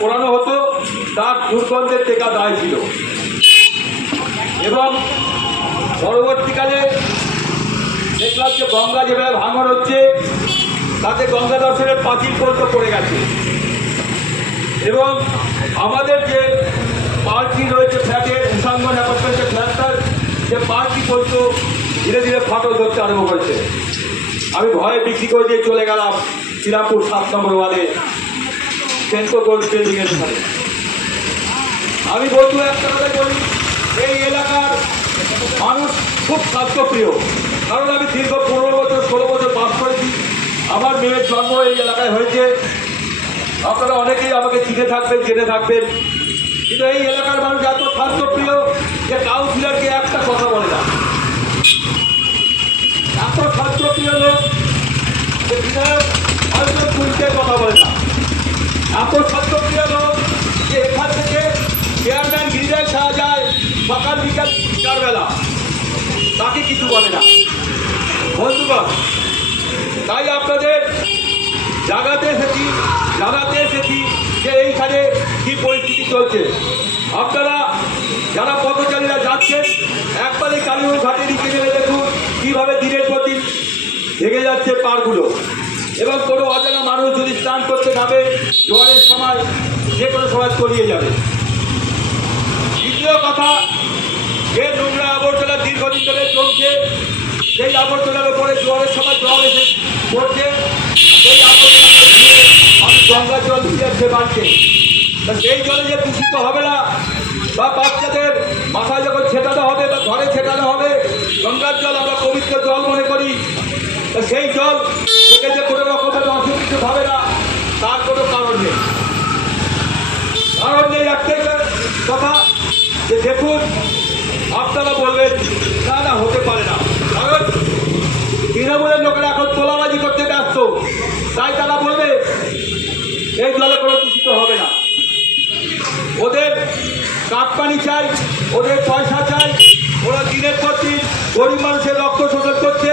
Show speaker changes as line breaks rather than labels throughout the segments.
পোড়ানো হতো, তার দুর্গন্ধের টেকা দায় ছিল। এবং পরবর্তীকালে দেখলাম যে গঙ্গা যেভাবে ভাঙন হচ্ছে, তাতে গঙ্গা দর্শনের পাঁচিল পর্যন্ত পড়ে গেছে। এবং আমাদের যে পার্কটি রয়েছে, ফ্ল্যাটের উষাঙ্গন অ্যাপার্টমেন্টের ফ্ল্যাটটার সে পার্কটি পর্যন্ত ধীরে ধীরে ফাটল ধরতে আরম্ভ করেছে। আমি ভয়ে বিক্রি করে দিয়ে চলে গেলাম, শ্রীরামপুর সাত নম্বর ওয়ার্ডে। সেন্ট্রো গোল্ড বিল্ডিংয়ের সাথে আমি বন্ধু একটা কথা বলি, এই এলাকার মানুষ খুব স্বাস্থ্যপ্রিয়। কারণ আমি দীর্ঘ পনেরো বছর, ষোলো বছর বাস করেছি। আমার মেয়ের জন্ম এই এলাকায় হয়েছে। আপনারা অনেকেই আমাকে চিনে থাকবেন, জেনে থাকবেন। কিন্তু এই এলাকার মানুষ এত শান্তপ্রিয় যে কাউন্সিলরকে একটা কথা বলে না। এত শান্তপ্রিয় লোক যে বিধায়ক হয়তো কথা বলে এত শান্তপ্রিয় লোক যে এখান থেকে চেয়ারম্যান গিরিরাজ শাহ যায় সকাল বিকাল চার বেলা তাকে কিছু বলে না তাই আপনাদের জাগাতে এসেছি জানাতে এসেছি যে এইখানে কি পরিস্থিতি চলছে আপনারা যারা পথচারীরা যাচ্ছেন একবারে কালীগঞ্জ ঘাটে নিচে নেমে দেখুন কীভাবে দিনের পর দিন ভেঙে যাচ্ছে পারগুলো এবং কোনো অজানা মানুষ যদি স্নান করতে নামে, জোয়ারের সময় যে কোনো সময় তলিয়ে যাবে। দ্বিতীয় কথা, যে নোংরা আবর্জনা দীর্ঘদিন ধরে চলছে, সেই আবর্জনার উপরে জোয়ারের সময় জল এসে পড়ছে, সেই আবর্জনা গঙ্গার জল যাচ্ছে বাড়ছে তা সেই জলে যে দূষিত হবে না, বা বাচ্চাদের মাথায় যখন ছেটানো হবে বা ঘরে ছেটানো হবে, গঙ্গার জল আমরা পবিত্র জল মনে করি। সেই জল থেকে যে কোনো রকমের অসুবিধা হবে না, তার কোনো কারণ নেই। কারণ নেই একটাই কথা, যে দেখুন, আপনারা বলবেন, না না, হতে পারে না। কারণ তৃণমূলের লোকেরা এখন তোলাবাজি করতে ব্যস্ত। তাই তারা বলবে, এই জলে কোনো দূষিত হবে না। ওদের কাকপানি চাই, ওদের পয়সা চাই, ওরা দিনের পর দিন গরিব মানুষের রক্ত শোষণ করছে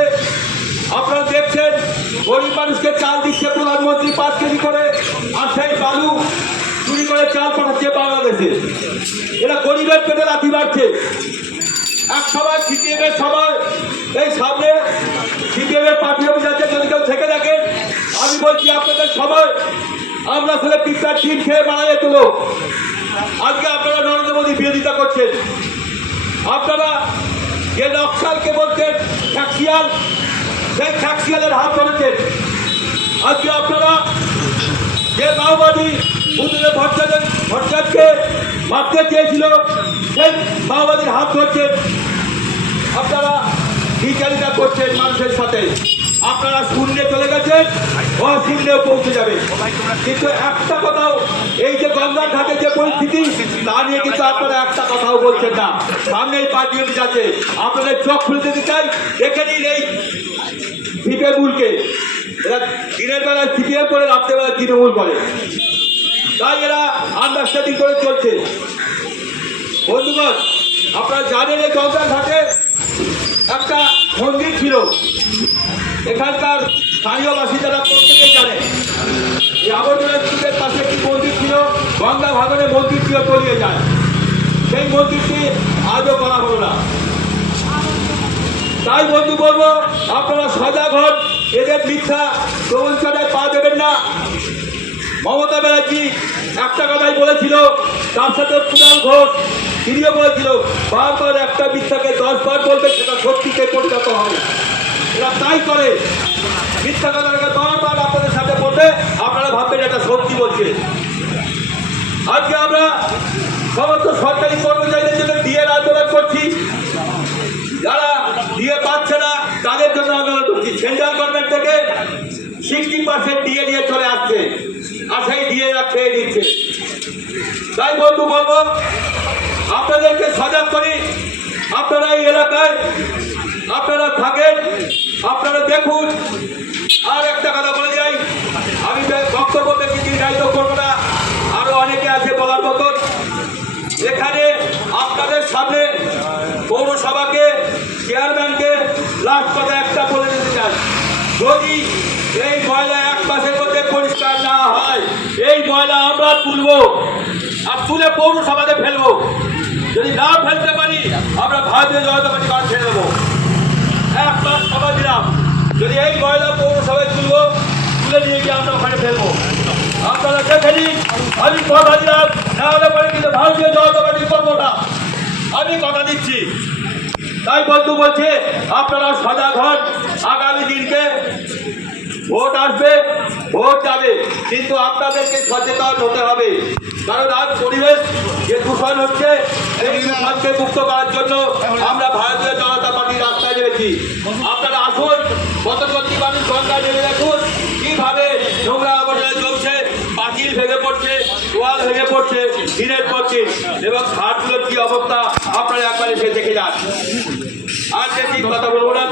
আপনারা দেখছেন গরিব মানুষকে চাল প্রধানমন্ত্রী পাঁচ কেজি করে আর সেই বালু চুরি করে চাল পাঠাচ্ছে বাংলাদেশে। এরা গরিবের পেটে লাথি বাড়ছে এক সময় সিপিএম এর সময় এই সামনে সিপিএম এর পার্টি অফিস আছে, যদি কেউ থেকে থাকেন আমি বলছি আপনাদের সময় আমরা আসলে পিতার টিম খেয়ে মারা যেত আজকে আপনারা নরেন্দ্র মোদী বিরোধিতা করছেন। আপনারা যে নকশালকে বলছেন, ফ্যাক্সিয়াল, সেই ফ্যাক্সিয়ালের হাত ধরেছেন। আজকে আপনারা যে মাওবাদী বুদ্ধদেব ভট্টাচার্য ভট্টাচার্যকে মারতে চেয়েছিল, সেই মাওবাদীর হাত ধরছেন আপনারা বিচারিতা করছেন মানুষের সাথে। আপনারা শূন্যে চলে গেছেন ও শূন্যেও পৌঁছে যাবে। কিন্তু একটা কথাও, এই যে গঙ্গার ঘাটে যে পরিস্থিতি, তা নিয়ে কিন্তু আপনারা একটা কথাও বলছেন না। সামনে এই পার্টি আছে। আপনাদের চোখ খুলতে দিতে চাই। দেখে নিন এই তৃণমূলকে এরা দিনের বেলায় সিপিএম করে রাত্রেবেলায় তৃণমূল করে। তাই এরা আন্ডারস্ট্যান্ডিং করে চলছে। বন্ধুগণ, আপনারা জানেন এই গঙ্গা ঘাটে একটা মন্দির ছিল। এখানকার স্থানীয় বাসিন্দারা প্রত্যেকেই জানে। এই আবর্জনা স্তূপের পাশে একটি মন্দির ছিল, গঙ্গা ভাগনে মন্দির ছিল তলিয়ে যায়। সেই মন্দিরটি আজও করা হলো না। তাই বন্ধু বলব, আপনারা সজাগ হন। এদের মিথ্যা প্রবঞ্চনায় পা দেবেন না। মমতা ব্যানার্জি একটা কথাই বলেছিল, তার সাথে কুণাল ঘোষ তিনিও বলেছিল, বারবার একটা মিথ্যাকে দশ বার বলবে, সেটা সত্যিতে পরিণত হবে। এরা তাই করে। মিথ্যা কথাটাকে বারবার আপনাদের সাথে বলবে, আপনারা ভাববেন এটা সত্যি বলছে। আজকে আমরা সমস্ত সরকারি কর্মচারীদের জন্য ডিএর আন্দোলন করছি। যারা সেন্ট্রাল গভর্নমেন্ট থেকে সিক্সটি পার্সেন্ট ডিএ নিয়ে চলে আসছে। আর সেই ডিএরা খেয়ে দিচ্ছে। তাই বন্ধু, বলব, আপনাদেরকে সজাগ করি। আপনারা এই এলাকায়, আপনারা থাকেন, আপনারা দেখুন। আর একটা কথা বলে যাই, আমি বক্তব্য বেশি দীর্ঘায়িত করব না। আরও অনেকে আছে বলার মতন। এখানে আপনাদের সামনে পৌরসভাকে চেয়ারম্যানকে লাস্ট কথা একটা বলে দিতে চাই যদি এই ময়লা এক মাসের মধ্যে পরিষ্কার না হয়, এই ময়লা আমরা তুলবো আর তুলে পৌরসভাতে ফেলব। যদি না ফেলতে পারি, আমরা ভারতীয় জনতা পার্টি কাজ ছেড়ে দেবো। এক মাস সময় দিলাম। যদি এই ময়লা পৌরসভায় তুলবো, তুলে নিয়ে গিয়ে আমরা ওখানে ফেলব। আপনারা দেখে নিন আমি কথা দিলাম, না হলে পরে কিন্তু ভারতীয় জনতা পার্টি করব না আমি কথা দিচ্ছি। তাই বন্ধু বলছে, আপনারা সজাগ হন। আগামী দিনকে ভোট আসবে, ভোট যাবে, কিন্তু আপনাদেরকে সচেতন হতে হবে। কারণ আজ পরিবেশ যে দূষণ হচ্ছে এই দূষণকে মুক্ত করার জন্য আমরা ভারতীয় জনতা পার্টি রাস্তায় নেমেছি। আপনারা আসুন পথপ্রতি মানুষ গঙ্গায় নেমে দেখুন, কীভাবে নোংরা আবর্জনা জমছে, পাঁচিল ভেঙে পড়ছে তোয়াল ভেঙে পড়ছে, দিনের পর দিন। এবং ঘাটগুলোর কি অবস্থা, আপনারা একবার এসে দেখে যান। কথা বলব না।